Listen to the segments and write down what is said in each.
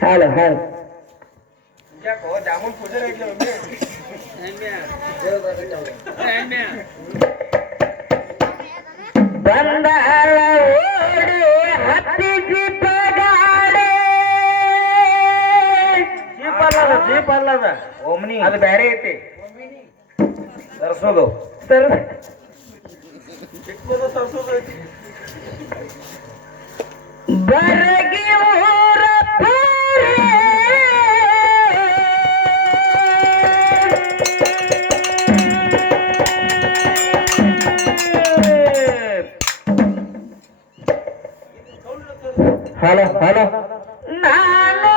Hello hello ಯಾಕೋ ಜಾಮೂನ್ ಪೂಜೆ ಬಂದಾಳ ಓಡಿ ಹತ್ತಿ ಜೀಪ ಗಾಡಿ ಜೀಪ್ ಅಲ್ಲದ ಓಮ್ನಿ ಅದು ಬೇರೆ ಐತಿ ತರ್ಸೋದು ಚಿಕ್ಕದು ತರ್ಸೋದು ಐತಿ ಬರಗಿ ಊರ ಹಲೋ ಹಲೋ ನಾನು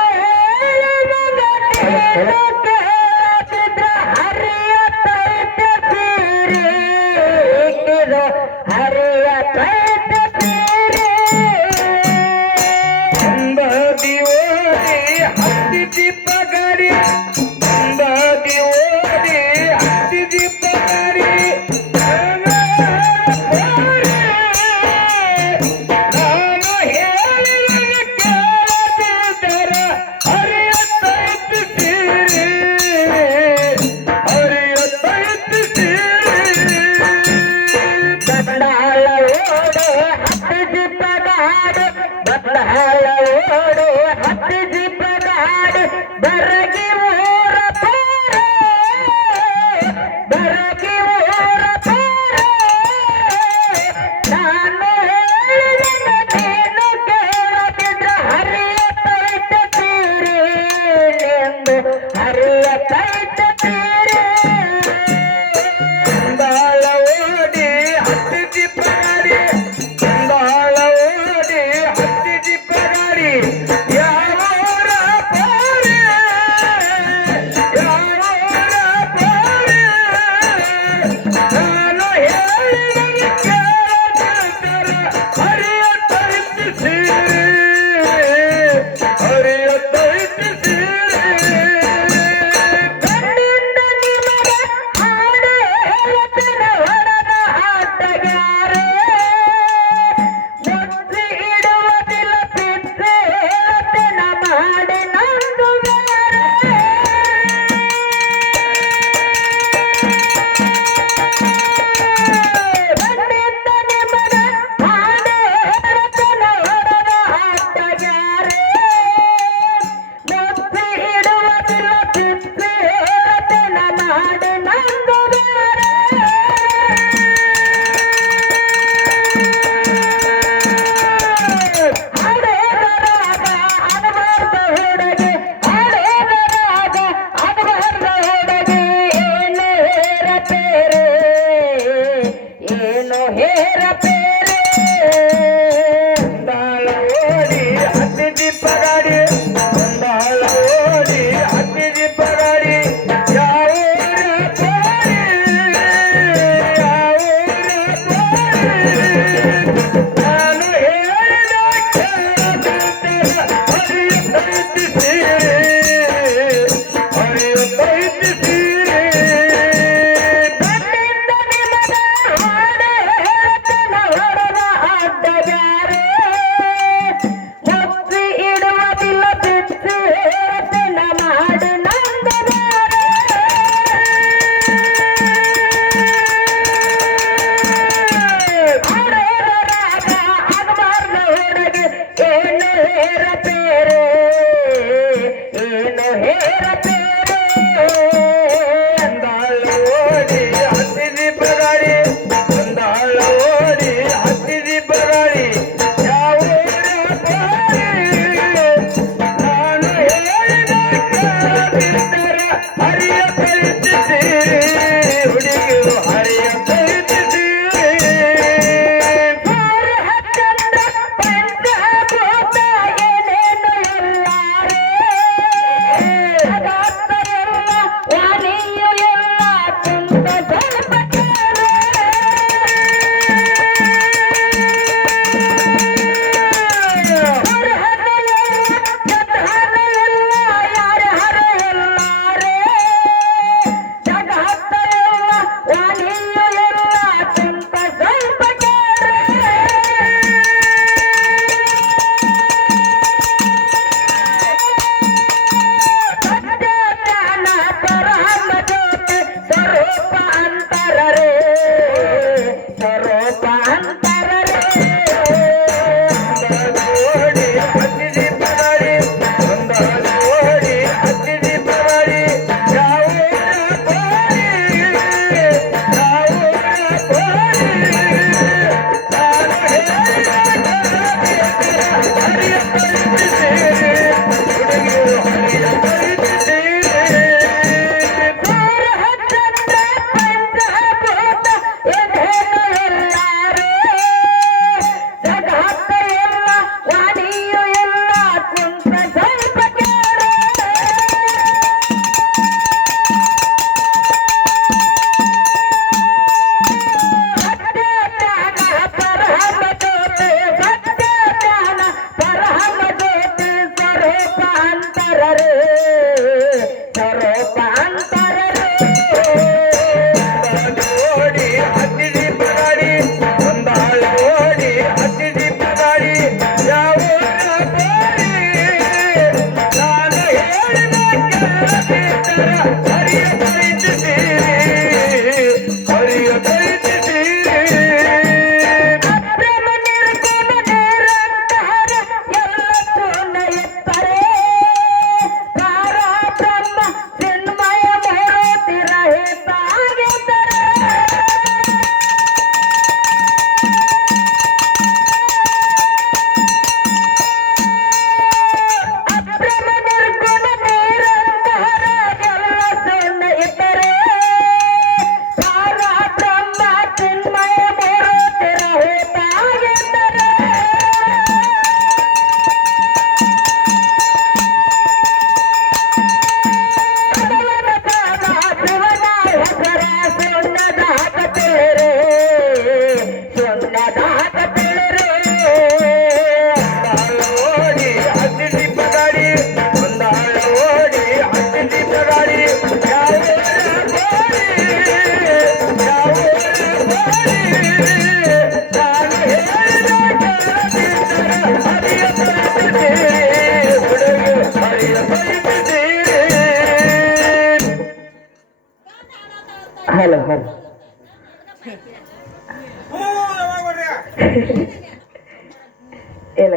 ಇಲ್ಲ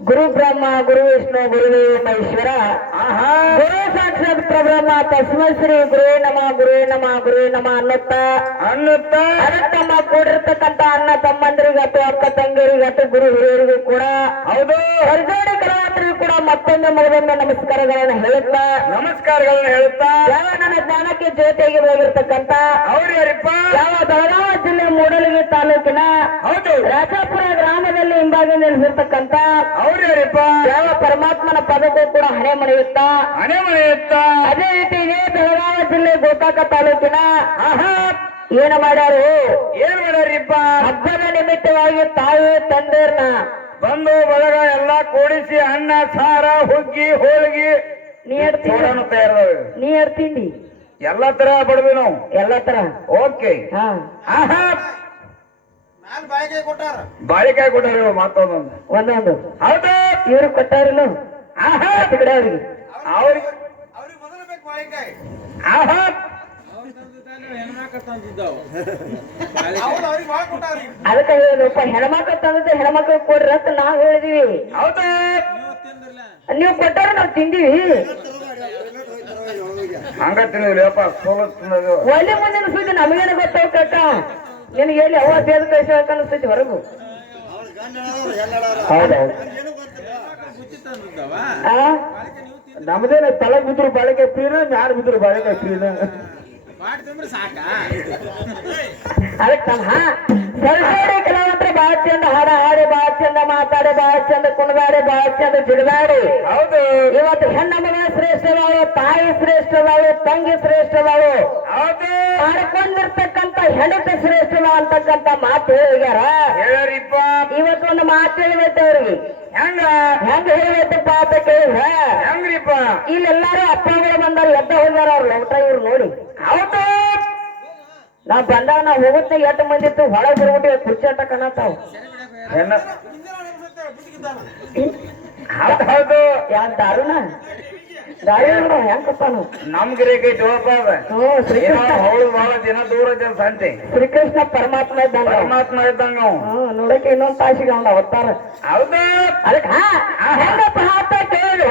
ಗುರು ಬ್ರಹ್ಮ ಗುರು ವಿಷ್ಣು ಗುರುದೇವ ಮಹೇಶ್ವರ ಗುರು ಸಾಕ್ಷಾತ್ ಪ್ರಬ್ರಹ್ಮ ತಸ್ಮೈ ಶ್ರೀ ಗುರುವೇ ನಮಃ ಗುರುವೇ ನಮಃ ಗುರುವೇ ನಮಃ ಅನ್ನುತ್ತಾ ತಮ್ಮ ಕೂಡಿರ್ತಕ್ಕಂಥ ಅಣ್ಣ ತಮ್ಮಂದಿರಿಗಟ್ಟು ಅಕ್ಕ ತಂಗಿಯರಿಗಟ್ಟು ಗುರು ಹಿರಿಯರಿಗೂ ಕೂಡ ಹೌದು ಹೊರಜೋಡಿ ಕಲಾವಂತರಿಗೂ ಕೂಡ ಮತ್ತೊಂದು ಮಗದೊಂದು ನಮಸ್ಕಾರಗಳನ್ನು ಹೇಳುತ್ತಾ ಯಾವ ನನ್ನ ಜ್ಞಾನಕ್ಕೆ ಜ್ಯೋತಿಯಾಗಿ ಹೋಗಿರ್ತಕ್ಕಂಥ ಅವ್ರು ಯಾರಿಪ್ಪ ಯಾವ ಬೆಳಗಾವಿ ಜಿಲ್ಲೆ ಮೂಡಲಗಿ ತಾಲೂಕಿನ ರಾಜಾಪುರ ಗ್ರಾಮದಲ್ಲಿ ಹಿಂಭಾಗ ನಿಲ್ಲಿಸಿರ್ತಕ್ಕಂಥ ಅವ್ರು ಯಾರಿಪ್ಪ ಯಾವ ಪರಮಾತ್ಮನ ಪದಕ್ಕೂ ಕೂಡ ಹಣೆ ಮನೆಯುತ್ತಾ ಅದೇ ರೀತಿ ಇದೇ ಬೆಳಗಾವಿ ಜಿಲ್ಲೆ ಗೋಕಾಕ ತಾಲೂಕಿನ ಏನು ಮಾಡ್ಯಾರಿಪ್ಪ ಹಬ್ಬದ ನಿಮಿತ್ತವಾಗಿ ತಾಯಿ ತಂದೆಯರ್ನ ಬಂದು ಬಳಗ ಎಲ್ಲಾ ಕೂಡಿಸಿ ಅನ್ನ ಸಾರ ಹುಗ್ಗಿ ಹೋಳಿಗೆ ನೀ ತಿಂಡಿ ಎಲ್ಲಾ ತರ ಬಡವಿ ನಾವು ಎಲ್ಲಾ ತರ ಓಕೆ ಬಾಳಿಕಾಯಿ ಕೊಟ್ಟಾರ ಒಂದೊಂದು ಹೌದು ಇವ್ರು ಕೊಟ್ಟಾರಿಲ್ಲ ಕಡೆ ಅವ್ರಿಗೆ ಅದಕ್ಕೆ ಹೇಳಿದ್ರಪ್ಪ ಹೆಣ್ಮಕ್ಳು ತಂದದ್ದು ಹೆಣ್ಮಕ್ಳು ಕೊಡ್ರಿ ಅಂತ ನಾವ್ ಹೇಳಿದೀವಿ ಹೌದಾ ನೀವು ಕೊಟ್ಟಾರ ನಾವ್ ತಿಂದಿವಿ ಹಂಗ ತಿನ್ನಪ್ಪ ಒಳ್ಳೆ ಮುಂದಿನ ಸುದ್ದಿ ನಮಗೇನು ಗೊತ್ತಾವ ಕಟ್ಟ ನಿನಗೆ ಎಲ್ಲಿ ಅವ ಬೇದ ಕಳಿಸ್ಬೇಕು ಅನಿಸ್ತೈತಿ ಹೊರಗು ನಮ್ದೇನ ತಳ ಬಿದ್ರು ಬಾಳಿಕೆ ಫ್ರೀನ ಮ್ಯಾಲ ಬಿದ್ರು ಬಾಳಿಕೆ ಫ್ರೀನ ಅದಕ್ಕೆ ಸರ್ಕಾರಿ ಕಲಾವಂತರ ಬಾಳ ಚಂದ ಹಾಡ ಹಾಡಿ ಬಾಳ ಚಂದ ಮಾತಾಡಿ ಬಾಳ ಚಂದ ಕುಣದಾಡಿ ಬಾಳ ಚಂದ ಜಿಡದಾಡಿ ಹೌದು ಇವತ್ತು ಹೆಣ್ಣ ಮಗ ಶ್ರೇಷ್ಠದಾಳು ತಾಯಿ ಶ್ರೇಷ್ಠದಾಳು ತಂಗಿ ಶ್ರೇಷ್ಠದಾಳು ಹೌದು ಮಾಡ್ಕೊಂಡಿರ್ತಕ್ಕಂಥ ಹೆಣತೆ ಶ್ರೇಷ್ಠದ ಅಂತಕ್ಕಂಥ ಮಾತು ಹೇಳಿಗ್ಯಾರ ಇವತ್ತು ಒಂದು ಮಾತು ಹೇಳಿದೈತೆ ಅವ್ರಿಗೆ ಹೆಂಗ ಹೇಳಿದೈತಪ್ಪ ಅಂತ ಕೇಳಿದ್ರ ಹೆಂಗ್ರಿಪ್ಪ ಇಲ್ಲೆಲ್ಲಾರು ಅಪ್ಪಗಳು ಬಂದಾರ ಎದ್ದ ಹೋಗ್ಯಾರ ಅವ್ರು ಲೌಟ ಇವ್ರು ನೋಡಿ ಹೌದು ನಾವ್ ಬಂದಾಗ ನಾವ್ ಹೋಗುತ್ತೆ ಎಷ್ಟು ಮಂದಿ ಇತ್ತು ಹೊಳಗ್ ಬರ್ಬಿಟ್ಟು ಕುರ್ಚಿ ಆಟ ಕಾಣತಾವ್ ಹೌದು ಯಾರು ದಾರುನ ದಾರು ಹೆಂಗಪ್ಪ ನಮ್ಗೆ ಹೌದು ಬಹಳ ದಿನ ದೂರ ಸಂತೆ ಶ್ರೀಕೃಷ್ಣ ಪರಮಾತ್ಮ ಇದ್ದಂಗ ನೋಡಕ್ಕೆ ಇನ್ನೊಂದ್ ತಾಸಿಗೆ ಅವ್ನ ಅವತಾರ ಹೌದು ಅದಕ್ಕೆ ಹೆಂಗಪ್ಪ ಹಾತ ಕೇಳಿ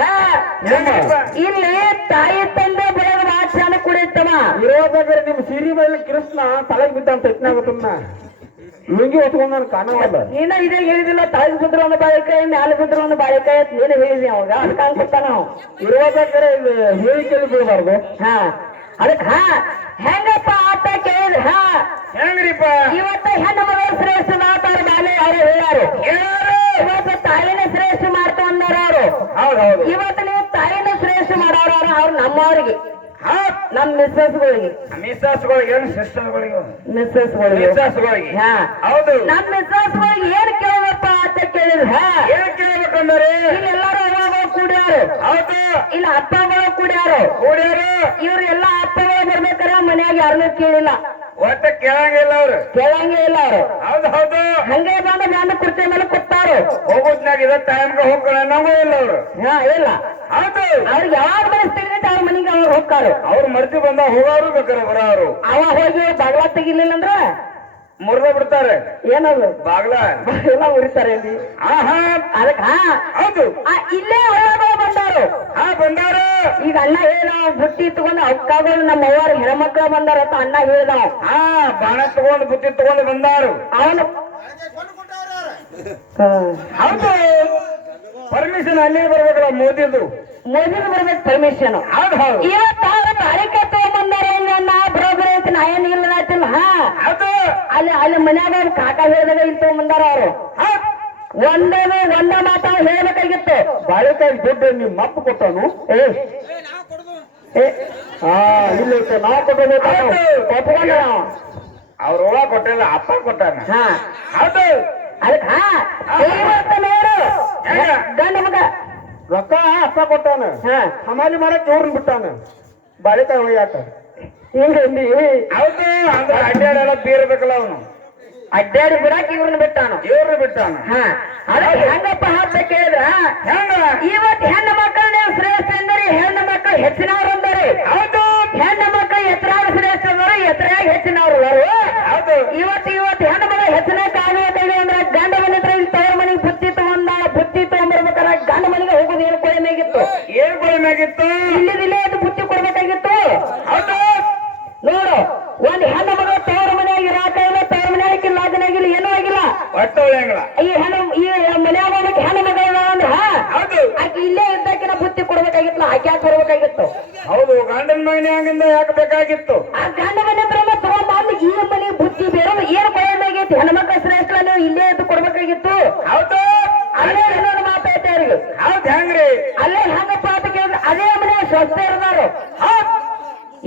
ಇಲ್ಲಿ ತಾಯಿ ತಂದೆ ಬೆಳೆದ ಭಾಷೆನ ಕುಡಿತವ ಇರೋದಾದ್ರೆ ನಿಮ್ ಸಿರಿ ಮೇಲೆ ಕೃಷ್ಣ ತಲೆಗೆ ಬಿದ್ದಂತ ಯತ್ನಾಗುತ್ತನ್ನ ಲುಂಗಿ ಹೊತ್ಕೊಂಡ್ ನಾನು ಕಾಣವಲ್ಲ ನೀನ ಇದೇ ಹೇಳಿದಿಲ್ಲ ತಾಯಿ ಬಿದ್ರ ಒಂದು ಬಾಳಿಕಾಯಿ ಮ್ಯಾಲ ಬಿದ್ರ ಒಂದು ಬಾಳಿಕಾಯಿ ನೀನು ಹೇಳಿದಿ ಅವಾಗ ಅದಕ್ಕೆ ಅನ್ಕೊತ ನಾವು ಇರೋದಾದ್ರೆ ಹೇಳಿಕೆಯಲ್ಲಿ ಬೀಳಬಾರ್ದು ಅದಕ್ಕೆ ಹೆಂಗಪ್ಪ ಆತ ಕೇಳಿದ ಹೆಂಗ್ರಿಪ್ಪ ಇವತ್ತ ಹೆಣ್ಣು ಮಗಳ ಶ್ರೇಷ್ಠ ಮಾತಾಡ ಬಾಲೆ ಅವರು ಹೇಳ್ಯಾರು ಇವತ್ತು ತಾಯಿನ ಶ್ರೇಷ್ಠ ಮಾಡ್ತಾ ಅಂದಾರ ಅವರು ಹೌದೌದು ಇವತ್ತು ನೀವು ತಾಯಿನ ಶ್ರೇಷ್ಠ ಮಾಡೋರು ಅವ್ರು ನಮ್ಮವ್ರಿಗೆ ನಮ್ ಮಿಸ್ಸಸ್ಗಳಿಗೆ ಏನು ಮಿಸ್ಸಸ್ಗಳಿಗೆ ಹೌದು ನಮ್ ಮಿಸ್ಸಸ್ಗಳಿಗೆ ಏನ್ ಕೇಳಬೇಕಪ್ಪ ಅಂತ ಕೇಳಿದ್ರ ಏನ್ ಕೇಳ್ಬೇಕಂದ್ರೆ ಇಲ್ಲೆಲ್ಲಾರು ಅವಾಗ ಕೂಡ್ಯಾರು ಹೌದು ಇಲ್ಲ ಅಪ್ಪಗಳು ಕೂಡ್ಯಾರು ಇವ್ರು ಎಲ್ಲಾ ಅಪ್ಪಗಳು ಬರ್ಬೇಕಾರ ಮನ್ಯಾಗ ಯಾರನ್ನೂ ಕೇಳಿಲ್ಲ ಒಟ್ಟ ಕೇಳಂಗಿಲ್ಲ ಅವ್ರು ಹೌದು ಹೌದು ಹಂಗೆ ಬಂದು ಕುರ್ಚಿ ಮೇಲೆ ಕೂತಾರು ಹೋಗೋದ್ನಾಗ ಇದ ಟೈಮ್ಗೆ ಹೋಗ್ತಾರ ನಮಗೂ ಇಲ್ಲ ಅವ್ರು ಇಲ್ಲ ಹೌದು ಅವ್ರಿಗೆ ಯಾವಾಗ ಮನಸ್ಸಿಗೆ ಅವ್ರ ಮನೆಗೆ ಅವ್ರು ಹೋಗ್ತಾರ ಅವ್ರ ಮರ್ತಿ ಬಂದ ಹೋಗೋರು ಬೇಕಾರೆ ಬರೋರು ಅವ ಹೋಗಿ ಬಾಗ್ಲ ತೆಗಿಲಿಲ್ಲ ಅಂದ್ರ ಮುರಿದ ಬಿಡ್ತಾರೆ ಏನದು ಬಾಗ್ಲ ಎಲ್ಲ ಉರಿತಾರೆ ಅದಕ್ಕ ಹೌದು ಇಲ್ಲೇ ಹೊರಗಳು ಬಂದಾರು ಈಗ ಅಣ್ಣ ಹೇಳ ಬುಟ್ಟಿ ತಗೊಂಡು ಅಕ್ಕಾಗಳು ನಮ್ಮ ಅವ್ವಾರ ಹೆಣ್ಮಕ್ಳು ಬಂದಾರ ಅಂತ ಅಣ್ಣ ಹೇಳ್ದಾವ್ ಬಾಣ ತಗೊಂಡು ಬುಟ್ಟಿ ತಗೊಂಡು ಬಂದಾರು ಅವನು ಹೌದು ಪರ್ಮಿಷನ್ ಅಲ್ಲೇ ಬರ್ಬೇಕಲ್ಲ ಮೋದಿದು ಬರ್ಬೇಕು ಪರ್ಮಿಷನ್ ಇವತ್ತು ಬಾಳಿಕೆ ತಗೊಂಡ್ಬಂದಾರ ಬರೋಬರಿ ಐತಿ ನಾ ಏನ್ ಇಲ್ಲ ಅಲ್ಲಿ ಮನ್ಯಾಗ ಕಾಕ ಹೇಳಿದಾಗ ಇಲ್ಲಿ ತಗೊಂಡ್ಬಂದಾರ ಅವರು ಒಂದ ಮಾತ ಹೇಳ್ಬೇಕಾಗಿತ್ತು ಬಾಳಿಕಾಯಿ ದುಡ್ಡು ನಿಮ್ಮ ಅಪ್ಪ ಕೊಟ್ಟನು ಇಲ್ಲ ನಾವು ಕೊಟ್ಟ ಅವ್ರ ಒಳ ಕೊಟ್ಟಿಲ್ಲ ಅಪ್ಪ ಕೊಟ್ಟಾನ ಹೌದು ಅದಕ್ಕೆ ನೋಡು ಗಂಡ ಮಗ ರೊಕ್ಕ ಅಪ್ಪ ಕೊಟ್ಟಾನ ಹಮಾಲಿ ಮಾಡಕ್ ನೋಡ್ರಿ ಬಿಟ್ಟಾನ ಬಾಳಿಕಾಯಿ ಹೋಗ್ಯಾಕ ಹಿಂಗ ಹೌದು ಅಂದ್ರೆ ಅಡ್ಡಾಡೆಲ್ಲ ಬೀರ್ಬೇಕಲ್ಲ ಅವನು ಅಡ್ಡಾಡಿ ಬಿಡಾಕ ಇವ್ರನ್ನ ಬಿಟ್ಟಾನು ಅದಕ್ಕೆ ಹೆಂಗಪ್ಪ ಹಾಕ್ತ ಕೇಳಿದ್ರ ಇವತ್ತು ಹೆಣ್ಣು ಮಕ್ಕಳನ್ನ ಶ್ರೇಷ್ಠ ಎಂದರೆ ಹೆಣ್ಣು ಮಕ್ಕಳು ಹೆಚ್ಚಿನವ್ರು ಅಂದರು ಹೌದು ಹೆಣ್ಣು ಮಕ್ಕಳು ಎತ್ತರಾಗ ಶ್ರೇಷ್ಠ ಅಂದರು ಎತ್ತರಾಗ ಹೆಚ್ಚಿನವ್ರು ಹೌದು ಇವತ್ತು ಹೆಣ್ಣು ಮಕ್ಕಳು ಹೆಚ್ಚಿನ ಕಾಲ ಒಟ್ಟ ಉಳಿಯಂಗಿಲ್ಲ. ಈ ಮನ್ಯಾಗ ಹೋಗ್ಬೇಕು ಹೆಣ್ಣು ಮಗಳ ಅಂದ್ರ ಹೌದು ಆಕೆ ಇಲ್ಲೇ ಇದ್ದಕ್ಕಿನ ಬುತ್ತಿ ಕೊಡ್ಬೇಕಾಗಿತ್ತು, ಆಕೆ ಯಾಕೆ ಕೊಡ್ಬೇಕಾಗಿತ್ತು? ಹೌದು, ಗಂಡನ ಮನೆಯಾಗಿಂದ ಯಾಕೆ ಬೇಕಾಗಿತ್ತು? ಆ ಗಂಡ ಮನೆ ತಗೊಂಡ್ ಈ ಮನೆ ಬುತ್ತಿ ಬೇರೆ ಏನ್ ಕೊಡಬೇಕಾಗಿತ್ತು? ಹೆಣ್ಮಕ್ಳ ಶ್ರೇಷ್ಠ ನೀವು ಇಲ್ಲೇ ಇದ್ದು ಕೊಡ್ಬೇಕಾಗಿತ್ತು. ಹೌದು, ಅಲ್ಲೇ ಇನ್ನೊಂದು ಮಾತಾಯ್ತು ಅವ್ರಿಗೆ. ಹೌದು ಹೆಂಗ್ರಿ? ಅಲ್ಲೇ ಹೆಂಗಪ್ಪ ಅಂತ ಕೇಳಿದ್ರೆ ಅದೇ ಮನೆ ಸ್ವಸ್ಥ ಇರ್ದಾರು.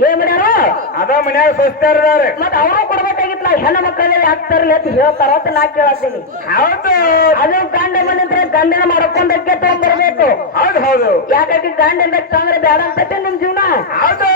ಏನ್ ಮಾಡ್ಯಾರು? ಅದ ಮನ್ಯಾಗ ಸ್ವಸ್ಥ ಇರ್ತಾರೆ. ಮತ್ ಅವರು ಕೊಡ್ಬೇಕಾಗಿತ್ತಲ್ಲ, ಹೆಣ್ಣು ಮಕ್ಕಳೇ ಆಗ್ತಾರಲ್ಲ ಅಂತ ಹೇಳ್ತಾರ ಅಂತ ನಾ ಕೇಳತ್ತೀನಿ. ಹೌದು, ಅದು ಗಂಡ ಮನೆ ಅಂದ್ರೆ ಗಂಡನ ಮಾಡ್ಕೊಂಡಕ್ಕೆ ತಗೊಂಡ್ಬರ್ಬೇಕು. ಹೌದು ಹೌದು, ಯಾಕಾಗಿ ಗಂಡ ತಂದ್ರೆ ಬೇಡ ಅಂತೈತೆ ನಿಮ್ ಜೀವನ. ಹೌದು.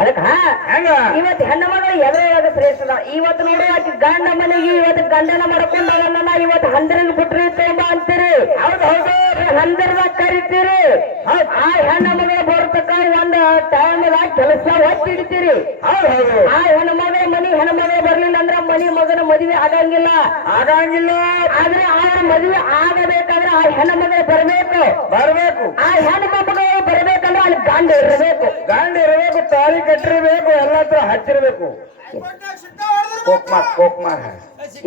ಅದಕ್ಕ ಹೆಂಗ ಇವತ್ತು ಹೆಣ್ಣು ಮಗಳು ಎದುರಾಗ ಶ್ರೇಷ್ಠ. ಇವತ್ತು ನೋಡಿ ಆಕೆ ಗಂಡ ಮನೆಗೆ ಇವತ್ತು ಗಂಡನ ಮಾಡ್ಕೊಂಡವನ್ನ ಇವತ್ತು ಹಂದರನ್ ಬಿಟ್ರಿ ತಗೊಂಬ ಅಂತೀರಿ. ಹೌದು ಹೌದು, ಹಂದರದಾಗ ಕರಿತೀರಿ. ಆ ಹೆಣ್ಣು ಮಗಳು ಬರ್ತಕ್ಕ ಒಂದ್ ಟೈಮ್ದಾಗ ಕೆಲಸ ಒತ್ತಿ ಹಿಡಿತೀರಿ. ಹೌದು ಹೌದು, ಆ ಹೆಣ್ಣು ಮಗಳ ಹೆಣ್ಣು ಮಗಳು ಬರ್ಲಿಲ್ಲ ಅಂದ್ರೆ ಮಗನ ಮದುವೆ ಆಗಂಗಿಲ್ಲ. ಆಗಂಗಿಲ್ಲ. ಆದ್ರೆ ಅವ್ರ ಮದುವೆ ಆಗಬೇಕಾದ್ರೆ ಆ ಹೆಣ್ಣು ಮಗಳು ಬರ್ಬೇಕು. ಆ ಹೆಣ್ಣು ಮಗಳು ಬರ್ಬೇಕಂದ್ರೆ ಅಲ್ಲಿ ಗಂಡ ಇರಬೇಕು. ಗಂಡ ಇರಬೇಕು, ತಾಳಿ ಕಟ್ಟಿರ್ಬೇಕು, ಎಲ್ಲ ಹತ್ರ ಹಚ್ಚಿರ್ಬೇಕು. ಕುಕ್ಮ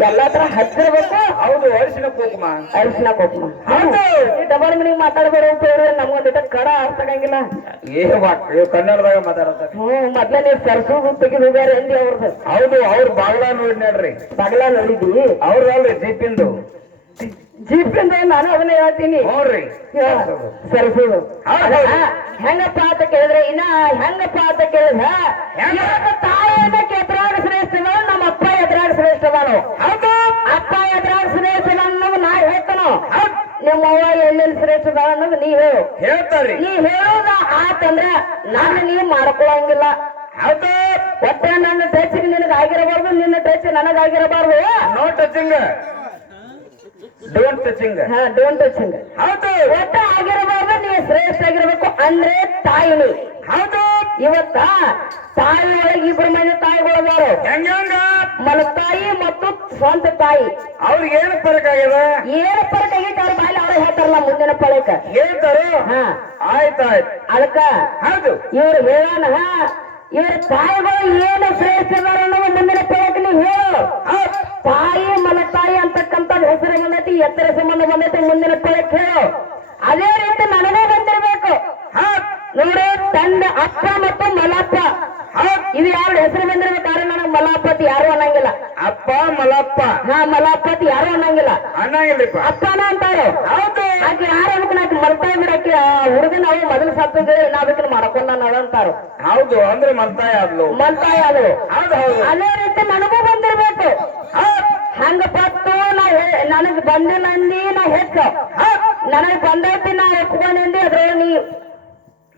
ಎಲ್ಲಾ ತರ ಹಚ್ಚಿರ್ಬೇಕು. ಹೌದು, ಅರಿಶಿನ ಕುಕ್ಮ. ಹೌದು, ಡಬಲ್ ಮೀನಿಂಗ್ ಮಾತಾಡ್ಬೇಡ ಅಂತ ಹೇಳಿ ನಮ್ಗೊಂದಿಟ್ಟ ಕಡ ಅರ್ಥ ಆಗಂಗಿಲ್ಲ. ಕನ್ನಡದಾಗ ಮಾತಾಡತಾರೆ. ಮೊದ್ಲೇ ನೀವು ಸರ್ಸೋದು ತೆಗೆದು ಹೋಗ್ಯಾರ ಅಂದಿ ಅವ್ರದ್ದು. ಹೌದು, ಅವ್ರ ಬಾಗ್ಲ ನೋಡಿ ನೋಡ್ರಿ. ಬಗಲ ನೋಡಿದಿ ಅವ್ರಲ್ರಿ ಜೀಪಿಂದು. ಜೀಪಿಂದ ನಾನು ಅದನ್ನ ಹೇಳ್ತೀನಿ. ನೋಡ್ರಿ ಸರ್ಸೋದು ಹೆಂಗಪ್ಪ ಅಂತ ಕೇಳಿದ್ರೆ ಹೆಂಗಪ್ಪ ಅಂತ ಕೇಳಿದ್ರ ತಾಯಿಯನ್ನ ಎದುರಾಗ ಶ್ರೇಷ್ಠದ ನಮ್ಮ ಅಪ್ಪ ಎದುರಾಗ ಶ್ರೇಷ್ಠದಾನು. ಅಪ್ಪ ಎದುರಾಗ ಶ್ರೇಷ್ಠದ ಅನ್ನೋದು ನಾ ಹೇಳ್ತಾನೋ, ನಿಮ್ಮ ಅವ್ವ ಎಲ್ಲೆಲ್ಲಿ ಶ್ರೇಷ್ಠದ ಅನ್ನೋದು ನೀ ಹೇಳ್ತಾರಿ. ನೀ ಹೇಳೋದ ಆತಂದ್ರ ನಾನು ನೀವು ಮಾಡ್ಕೊಳಂಗಿಲ್ಲ. ಒಟ್ಟೆ ನನ್ನ ಟಚ್ ನಿನಗೆ ಆಗಿರಬಾರ್ದು, ನಿನ್ನ ಟಚ್ ನನಗಾಗಿರಬಾರ್ದು. No touching, don't touching. Don't touching. ಹೌದು, ಒಟ್ಟ ಆಗಿರಬಾರ್ದು, ನೀವು ಶ್ರೇಷ್ಠ ಆಗಿರ್ಬೇಕು ಅಂದ್ರೆ ತಾಯಿನಿ. ಹೌದು. ಇವತ್ತ ತಾಯಿ ಒಳಗೆ ಇಬ್ರು ಮಂದಿ ತಾಯಿಗಳದಾರು. ಹೆಂಗ? ಮಲತಾಯಿ ಮತ್ತು ಸ್ವಂತ ತಾಯಿ. ಅವ್ರಿಗೆ ಏನು ಫರಕ್ ಆಗ್ಯದ? ಏನು ಫರಕ್ ಆಗೈತೆ ಅವ್ರ ಬಾಯಲ್ಲಿ ಅವ್ರು ಹೇಳ್ತಾರಲ್ಲ ಮುಂದಿನ ಪಳಕ ಹೇಳ್ತಾರ. ಆಯ್ತಾಯ್ತು, ಅದಕ್ಕ ಹೌದು ಇವ್ರು ಹೇಳೋಣ. ಇವ್ರ ತಾಯಿಗಳು ಏನು ಶ್ರೇಷ್ಠ ಅನ್ನೋದು ಮುಂದಿನ ಪಳಕ ನೀವು ಹೇಳು. ತಾಯಿ ಮಲತಾಯಿ ಅಂತಕ್ಕಂಥ ಹೆಸರು ಬಂದೈತಿ, ಎತ್ತರ ಸಂಬಂಧ ಬಂದೈತಿ, ಮುಂದಿನ ಪಳಕ ಹೇಳು. ಅದೇ ರೀತಿ ನನಗೂ ಬಂದಿರ್ಬೇಕು. ನೋಡಿ, ತಂದೆ ಅಪ್ಪ ಮತ್ತು ಮಲಪ್ಪ ಇದು ಯಾವ ಹೆಸರು ಬಂದಿರ್ಬೇಕಾದ್ರೆ ನನಗೆ ಮಲಾಪತಿ ಯಾರು ಅನ್ನಂಗಿಲ್ಲ. ಅಪ್ಪ ಮಲಪ್ಪ. ಮಲಾಪತಿ ಯಾರು ಅನ್ನಂಗಿಲ್ಲ. ಅನ್ನಂಗಿಲ್ಲಪ್ಪ, ಅಪ್ಪನ ಅಂತಾರು. ಹೌದು, ಆಕೆ ಯಾರು ಅದಕ್ಕೆ ನಾಕಿ ಮಲ್ತಾಯಿ ಬಿಡಕ್ಕೆ ಹುಡುಗನ ಅವು ಮೊದಲು ಸತ್ತಿದ್ರೆ ನಾದಕ್ಕೆ ಮಾಡ್ಕೊಂಡ ಅಂತಾರು. ಹೌದು, ಅಂದ್ರೆ ಮಲ್ತಾಯಿ ಆದ್ಲು. ಮಲ್ತಾಯಿ ಆದ್ರು. ಹೌದು ಹೌದು, ಅದೇ ರೀತಿ ನನಗೂ ಬಂದಿರ್ಬೇಕು. ಹಂಗ ಪತ್ತು ನನಗ್ ಬಂದಿಲ್ಲ ಅಂದಿ ನಾ ಹೆಚ್ಚು, ನನಗ್ ಬಂದೈತಿ ನಾ ಒಪ್ಕೊಂಡಿ ಅದ್ರ ನೀ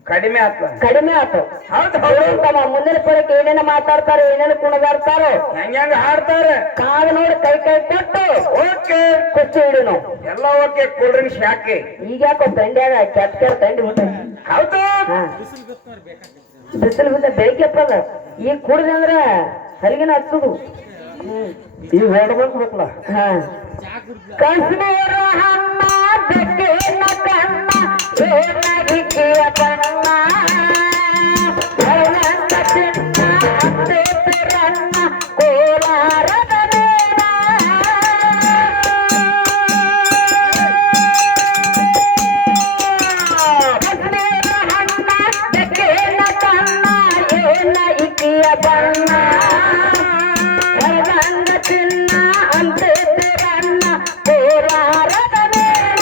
ಕಡಿಮೆ ಆತ. ಕಡಿಮೆ ಆತು. ಹೌದು ಹೌದು, ಮುಂದಿನ ಪರಕ್ಕೆ ಏನೇನು ಮಾತಾಡ್ತಾರೋ ಏನೇನು ಕುಣದಾಡ್ತಾರೋ ಹೆಂಗ ಹಾಡ್ತಾರೆ. ಕಾದ ನೋಡಿ ಕೈ ಕೊಟ್ಟು ಓಕೆ ಕುಚ್ಚು ಹಿಡಿ ನಾವು ಎಲ್ಲ ಓಕೆ. ಕೂಲ್ ಡ್ರಿಂಕ್ಸ್ ಯಾಕೆ ಈಗ ಯಾಕೋ ತಂಡ್ಯಾಗ ಕೆಟ್ಟ ತಂಡಿ ಬಿಟ್ಟ. ಹೌದು, ಬಿಸಿಲು ಬಿದ್ದ ಬೆಳಿಗ್ಗೆಪ್ಪದ ಈಗ ಕುಡ್ದೆ ಅಂದ್ರ ಹರಿಗಿನ ಹಚ್ಚುದು. ಈಗ ಹೊಡ್ಬೇಕಲ್ಲ. ಕಾಶ್ಮೀರ ಹಣ್ಣ ಬೆಕ್ಕಿನ ಕಣ್ಣ ಏನಾಗಿಕ್ಕಿಯ ಕಣ್ಣ ಅವನನ್ನ ಚಿನ್ನ ಅಂದೇತಿರಣ್ಣ ಕೋಲಾರದ ನೀನ. ಕಾಶ್ಮೀರ ಹಣ್ಣ ಬೆಕ್ಕಿನ ಕಣ್ಣ ಏನ ಇಕ್ಕಿಯ ಬಣ್ಣ ಅವನನ್ನ ಚಿನ್ನ ಅಂದೇತಿರಣ್ಣ ಕೋಲಾರದ ನೀನ.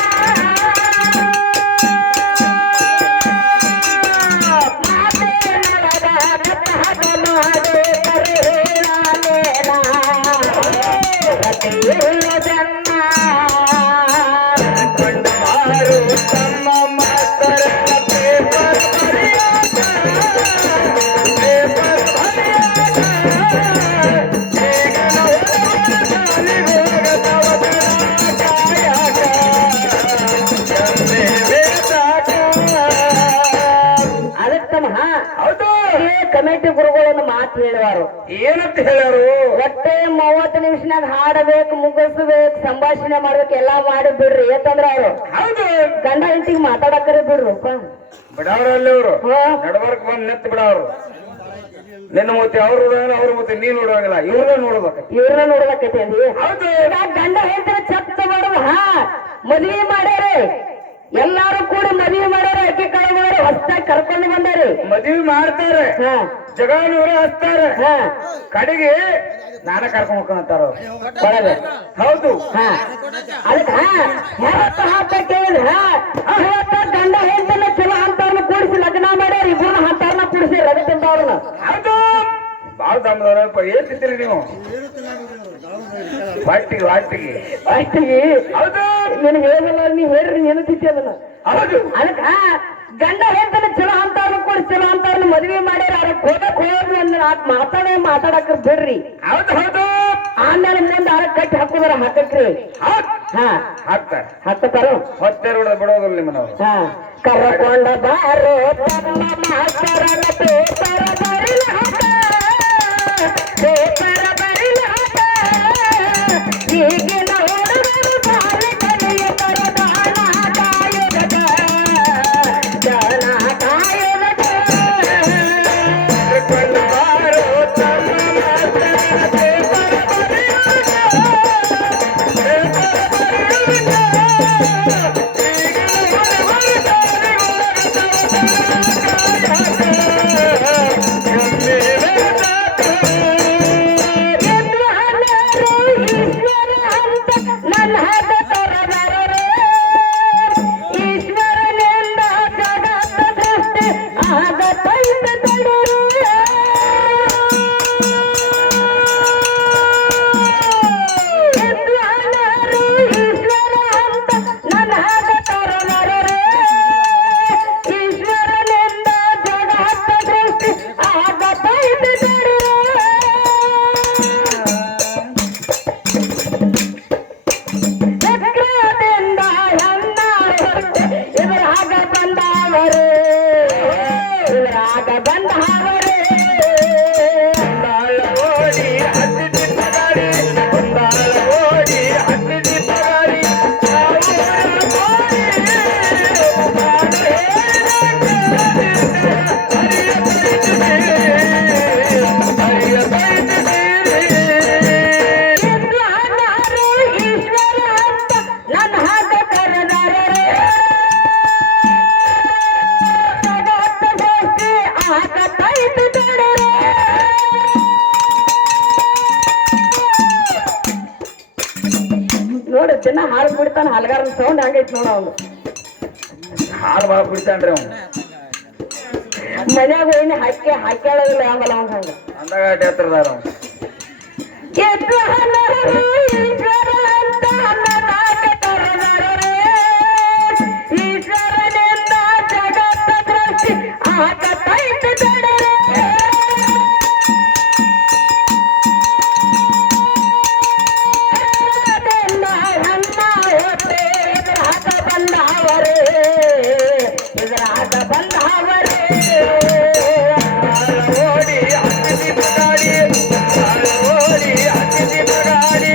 ಕಮಿಟಿ ಗುರುಗಳನ್ನು ಮಾತು ಹೇಳುವರು. ಏನಂತ ಹೇಳ್ಯಾರು? ಒಟ್ಟೆ 30 ನಿಮಿಷನಾಗ ಹಾಡಬೇಕು, ಮುಗಿಸ್ಬೇಕು, ಸಂಭಾಷಣೆ ಮಾಡ್ಬೇಕು, ಎಲ್ಲಾ ಮಾಡಿ ಬಿಡ್ರಿ. ಯಾಕಂದ್ರ ಅವ್ರು ಹೌದು ಗಂಡ ಹೆಂಡತಿಗೆ ಮಾತಾಡಕರೆ ಬಿಡ್ರಪ್ಪ. ಬಿಡವ್ರಲ್ಲಿ ಅವರು ನಡವರ್ಕ್ ಬಂದ್ ನಿಂತ್ ಬಿಡವ್ರು. ನಿನ್ನ ಮತ್ತೆ ಅವ್ರು ಅವ್ರ ಮತ್ತೆ ನೀನ್ ನೋಡುವಾಗಲ್ಲ ಇವ್ರನ್ನ ನೋಡ್ಬೇಕು. ಇವ್ರನ್ನ ನೋಡ್ಬೇಕೈತಿ ಅಂದಿ ಹೌದು. ಈಗ ಗಂಡ ಹೇಳ್ತಾರ ಚಪ್ಪ ಮಾಡುದು ಹಾ ಮದ್ವಿ ಮಾಡ್ಯಾರ ಎಲ್ಲಾರು ಕೂಡಿ ಮದ್ವಿ ಮಾಡ್ಯಾರ ಅಕ್ಕಿ ಕಳೆದವರು ಹೊಸ್ತಾಗಿ ಕರ್ಕೊಂಡು ಬಂದಾರಿ ಮದ್ವಿ ಮಾಡ್ತಾರೆ ಹಾ ಜಗಾನೂರ ಹಚ್ತಾರೆ ಹಾ ಕಡೆಗೆ ನಾನ ಕರ್ಕೊಂಡ್ ಹೋಗ್ಕೊಂತಾರ ಒಳಗೆ ಹೌದು. ಹಾ ಅದಕ್ಕ ಹೆರತ್ತ ಹಾಕ ಕೇಳಿದ್ರ ಇವತ್ತ ಗಂಡ ಹೇಳ್ತಾನೆ ಚಲೋ ಅಂತವ್ರನ್ನ ಕೂಡಿಸಿ ಲಗ್ನ ಮಾಡ್ಯಾರ ಇಬ್ಬರನ್ನ ಹತ್ತಾರನ್ನ ಕೂಡಿಸಿ ರವಿ ತಂದವ್ರನ್ನ ಹೌದು. ಬಾಳ ದಮ್ಮದವ್ರಪ್ಪ ಏನ್ ತಿಂತೀರಿ ನೀವು ವಾಟಿಗೆ ವಾಟಿಗೆ ಅಷ್ಟಿಗೆ ಹೌದು. ನಿನಗೆ ಹೇಳಲ್ಲ ನೀ ಹೇಳ್ರಿ ನೀನು ತಿಂತಿ ಅದನ್ನ ಹೌದು. ಅದಕ್ಕ ಗಂಡ ಹೇಳ್ತಾನೆ ಚಲೋ ಅಂತವ್ರನ್ನ ಕೂಡಿಸಿ ಚಲೋ ಅಂತವ್ರನ್ನ ಮದ್ವೆ ಮಾಡ್ಯಾರ ಅದಕ್ಕೆ ಹೋಗ್ರಿ ಅಂದ್ರೆ ಮಾತಾಡಕ್ ಬಿಡ್ರಿ. ಹೌದು ಹೌದು. ಆಮೇಲೆ ಮುಂದೆ ಅರ ಕಟ್ಟಿ ಹಾಕುದಾರ ಹಾಕಕ್ರಿ ಹಾ ಹಾಕ್ತಾರೆ ಹಾಕ್ತಾರ ಹೊತ್ತೆರಡು ಬಿಡೋದಿಲ್ಲ ನಿಮ್ಮನವ್ರು. ಹಾ ಕರ್ಕೊಂಡ ಬಾರೋ ತಮ್ಮ ಮಾಸ್ತರನ ಪೇಪರ ಬರಿಲ ಹಾಕ ಪೇಪರ ಬರಿಲ ಹಾಕ ಈಗಿನ ಹುಡುಗರು ಸಾಲಿ ಕಲಿಯುತ್ತಾರೆ ದಾನ ಕಾಯುವುದಕ ದಾನ ಕಾಯುವುದಕ ಕರ್ಕೊಂಡ ಬಾರೋ ತಮ್ಮ ಮಾಸ್ತರನ ಪೇಪರ ಬರಿಲ ನೋಡಿ ದಿನ ಹಾಲು ಬಿಡ್ತಾನ ಹಲ್ಗಾರ ಸೌಂಡ್ ಹಂಗೈತಿ ನೋಡ ಅವನು ಹಾಲು ಭಾಳ ಬಿಡ್ತಾನ್ರಿ ಅವ್ನು ಮನ್ಯಾಗ ಹೋಗಿ ಹಾಕ್ಯಾಳೋದಿಲ್ಲ ಆಮೇಲೆ ಅವ್ನ ಹಂಗ ಅಂದಾಗ ಅಡ್ಡಿ ಹತ್ರದಾರ ಅವ್ನು. ಈಶ್ವರನಿಂದ ಜಗತ್ತ ದೃಷ್ಟಿ ಆಗತೈತೆ ಓಡಿ ಅತಿಥಿ ಬಗಾಡಿ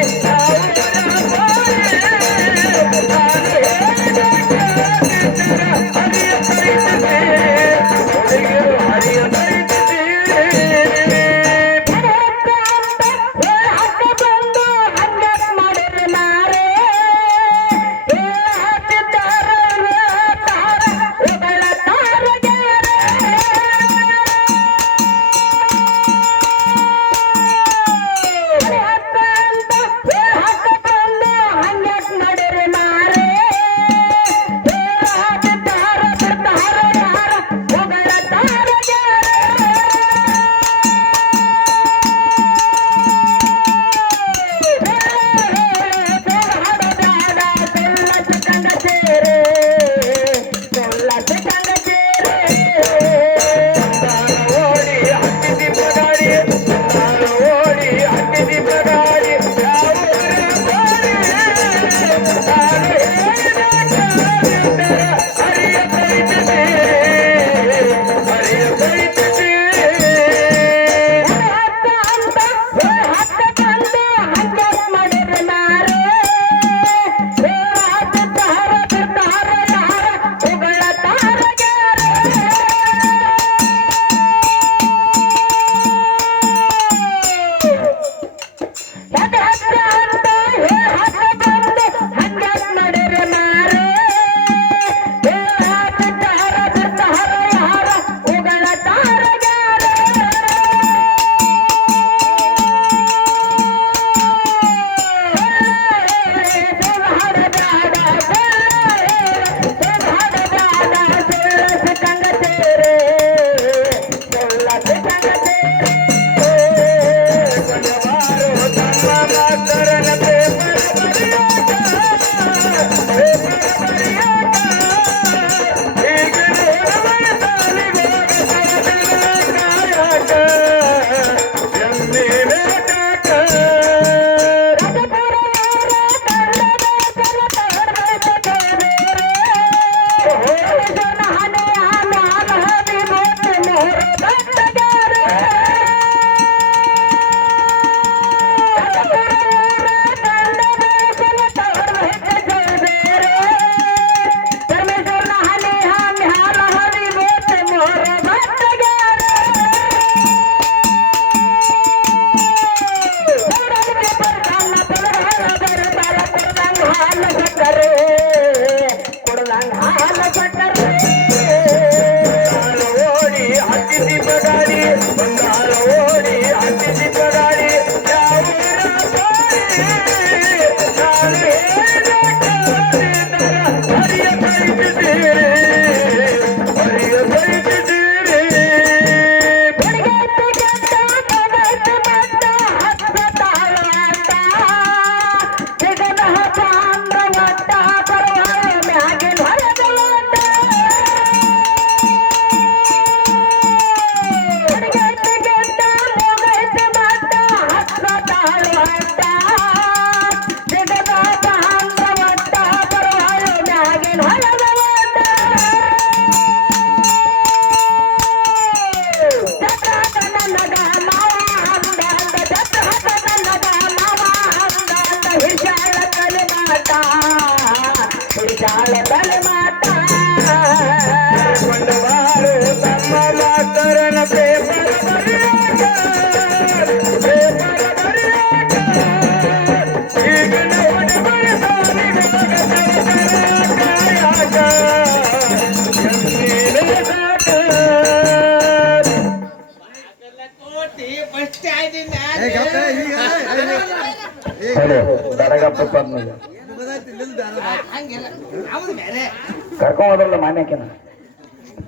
ಕರ್ಕೊಂಡ್ ಹೋದ್ರಲ್ಲ ಮಾನ್ಯಕಿನ